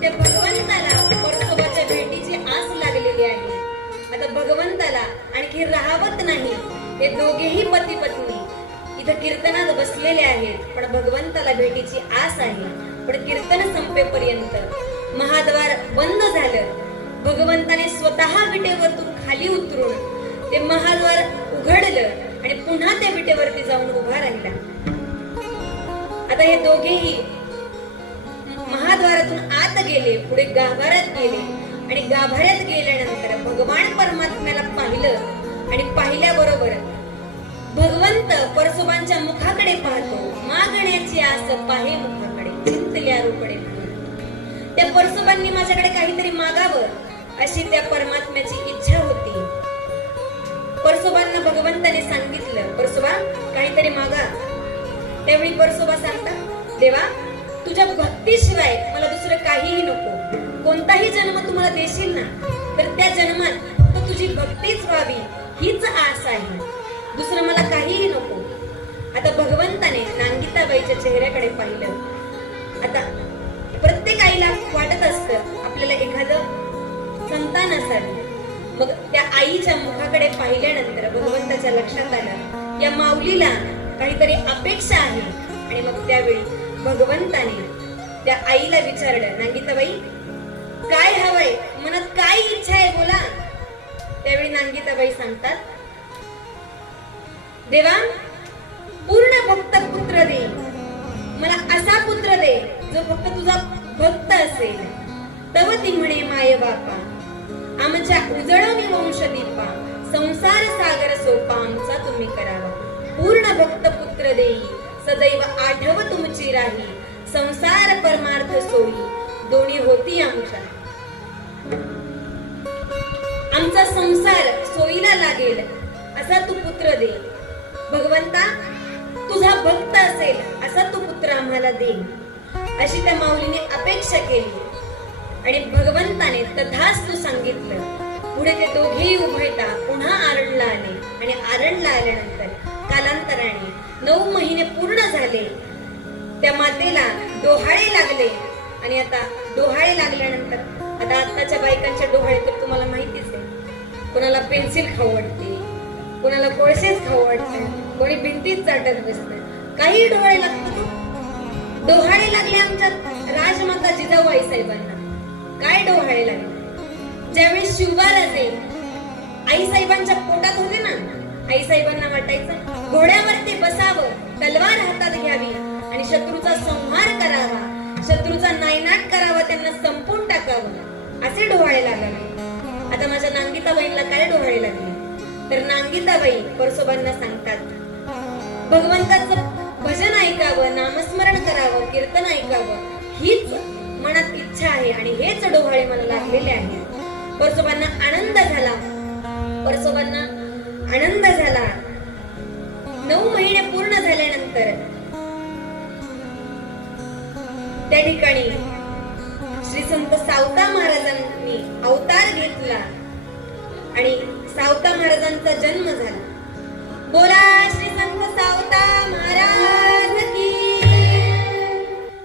त्या भगवंताला परसोबाच्या भेटीची आस लागलेली आहे. आता भगवंताला आणखी राहवत नाही हे दोघेही पती पत्नी इथं कीर्तनात बसलेले आहेत. पण भगवंताला भेटीची आस आहे. पण कीर्तन संपेपर्यंत महाद्वार बंद झालं. भगवंताने स्वतः विटेवरतून खाली उतरून ते महाद्वार उघडलं आणि पुन्हा त्या विटेवरती जाऊन उभा राहिला. आता हे दोघेही महाद्वारातून आत गेले पुढे गाभाऱ्यात गेले. आणि गाभाऱ्यात गेल्यानंतर भगवान परमात्म्याला पाहिलं आणि पाहिल्याबरोबर भगवंत परसोबांच्या मुखाकडे पाहतो. मागण्याची आस पाहे मुखाकडे चिंतल्या रूपडे त्या परसोबांनी माझ्याकडे काहीतरी मागावं अशी त्या परमात्म्याची इच्छा होती. परसोबांना भगवंताने सांगितलं परसोबा काहीतरी मागा. त्यावेळी परसोबा सांगतात देवा तुझ्या भक्तीशिवाय मला दुसरं काहीही नको. कोणताही जन्म तुम्हाला देशील ना तर त्या जन्मात फक्त तुझी भक्तीच व्हावी हीच आस आहे. दुसरं मला काहीही नको. आता भगवंताने नांगिताबाईच्या चेहऱ्याकडे पाहिलं. आता प्रत्येक आईला वाटत असतं आपल्याला एखादं संतान असावी. मग त्या आईच्या मुखाकडे पाहिल्यानंतर भगवंताच्या लक्षात आलं या माऊलीला काहीतरी अपेक्षा आहे. आणि मग त्यावेळी भगवंताने त्या आईला विचारलं नांगिताबाई काय हवंय? मनात काय इच्छा आहे बोला. त्यावेळी नांगीताबाई सांगतात देवा पूर्ण भक्त पुत्र दे. मला असा पुत्र दे जो फक्त तुझा भक्त असेल. तव ती म्हणे माय बापा आमच्या उजळवणी वंश दीपा संसार सागर राही संसार परमार्थ सोयी दोन्ही होती आमच्या. आमचा संसार सोयीला लागेल असा तू पुत्र दे. भगवंता तुझा भक्त असेल असा तू पुत्र आम्हाला दे. अशी त्या माऊलीने अपेक्षा केली. आणि भगवंताने तथाच तू सांगितलं. पुढे ते दोघेही उभयता पुन्हा आरणला आले. आणि आरणला आल्यानंतर कालांतराने नऊ महिने पूर्ण झाले. त्या मातेला डोहाळे लागले. आणि आता डोहाळे लागल्यानंतर आता आत्ताच्या बायकांच्या डोहाळे तर तुम्हाला माहितीच आहे. कोणाला पेन्सिल खाऊ वाटते कोणाला कोळसेच खाऊ वाटते कोणी भिंतीच चाटत बसत. काही डोहाळे लागतात हो. डोहाळे लागले आमच्या राजमाता जिजाबाई साहेबांना. काय डोहाळे लागले? ज्यावेळी शिवबाराजे आई साहेबांच्या पोटात होते ना आई साहेबांना वाटायचं घोड्यावरती बसावं. असे डोहाळे लागले. आता माझ्या नांगिताबाईंना काय डोहाळे लागले? तर नांगिताबाई परसोबांना सांगतात भगवंताचं भजन ऐकावं नामस्मरण करावं कीर्तन ऐकावं हीच मनात इच्छा आहे आणि हेच डोहाळे मला लागलेले आहेत. परसोबांना आनंद झाला. परसोबांना आनंद झाला. नऊ महिने पूर्ण झाल्यानंतर त्या ठिकाणी आणि सावता महाराजांचा जन्म